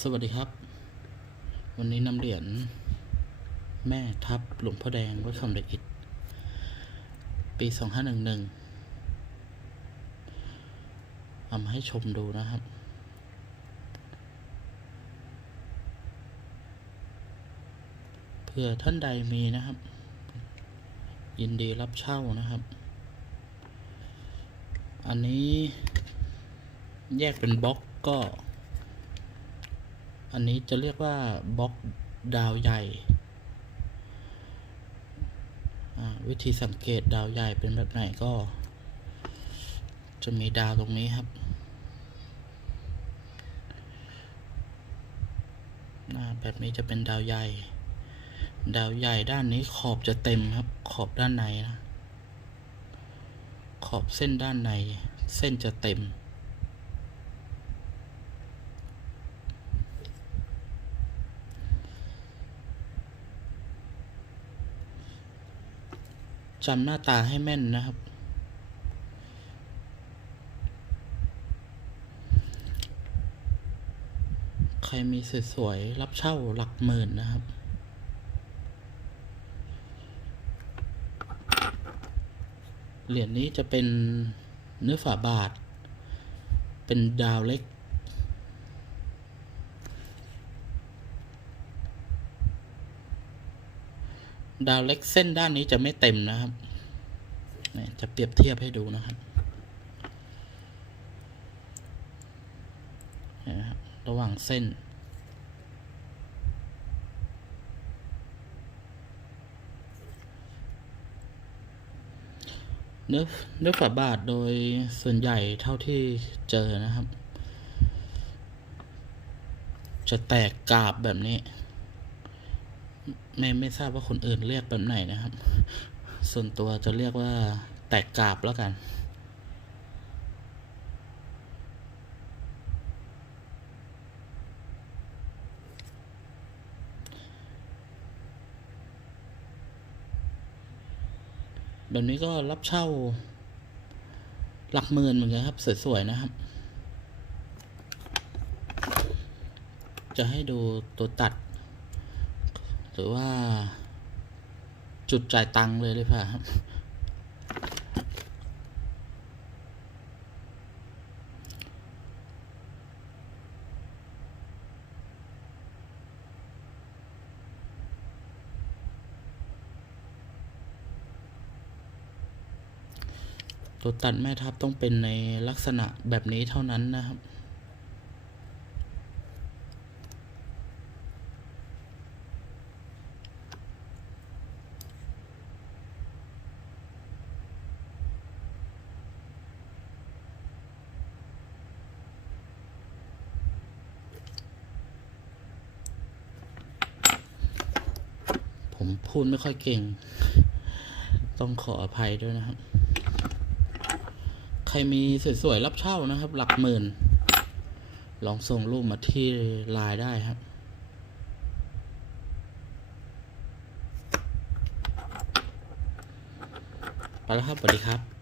สวัสดีครับ วันนี้นำเหรียญแม่ทับหลวงพ่อแดงวัดคำเด็กอิฐปีสองห้าหนึ่งหนึ่งเอามาให้ชมดูนะครับ เผื่อท่านใดมีนะครับ ยินดีรับเช่านะครับ อันนี้แยกเป็นบล็อกก็ อันนี้จะเรียกว่าบล็อกดาวใหญ่อ่าวิธีสังเกตดาวใหญ่เป็นแบบไหนก็ จะมีดาวตรงนี้ครับอ่าแบบนี้จะเป็นดาวใหญ่ ดาวใหญ่ด้านนี้ขอบจะเต็มครับ ขอบด้านในนะ ขอบเส้นด้านใน เส้นจะเต็ม จำหน้าตาให้แม่นนะครับ ใครมีสวยๆรับเช่าหลักหมื่นนะครับ เหรียญนี้จะเป็นเนื้อฝาบาท เป็นดาวเล็ก ดาวเล็กเส้นด้านนี้จะไม่เต็มนะครับนี่จะเปรียบเทียบให้ดูนะครับเห็นไหมครับระหว่างเส้น เนื้อเนื้อฝาบาทโดยส่วนใหญ่เท่าที่เจอนะครับ จะแตกกาบแบบนี้ ไม่ไม่ทราบว่าคนอื่นเรียกแบบไหนนะครับ ส่วนตัวจะเรียกว่าแตกกาบแล้วกัน แบบนี้ก็รับเช่า หลักหมื่นเหมือนกันครับ สวย ๆ นะครับ จะให้ดูตัวตัด หรือว่าจุดจ่ายตังค์เลยเลยป่ะครับตัวตัดแม่ทัพต้องเป็นในลักษณะแบบนี้เท่านั้นนะครับ ผมพูดไม่ค่อยเก่ง ต้องขออภัยด้วยนะครับ ใครมีสวยๆรับเช่านะครับ หลักหมื่น ลองส่งรูปมาที่ไลน์ได้ครับไปแล้วครับสวัสดีครับ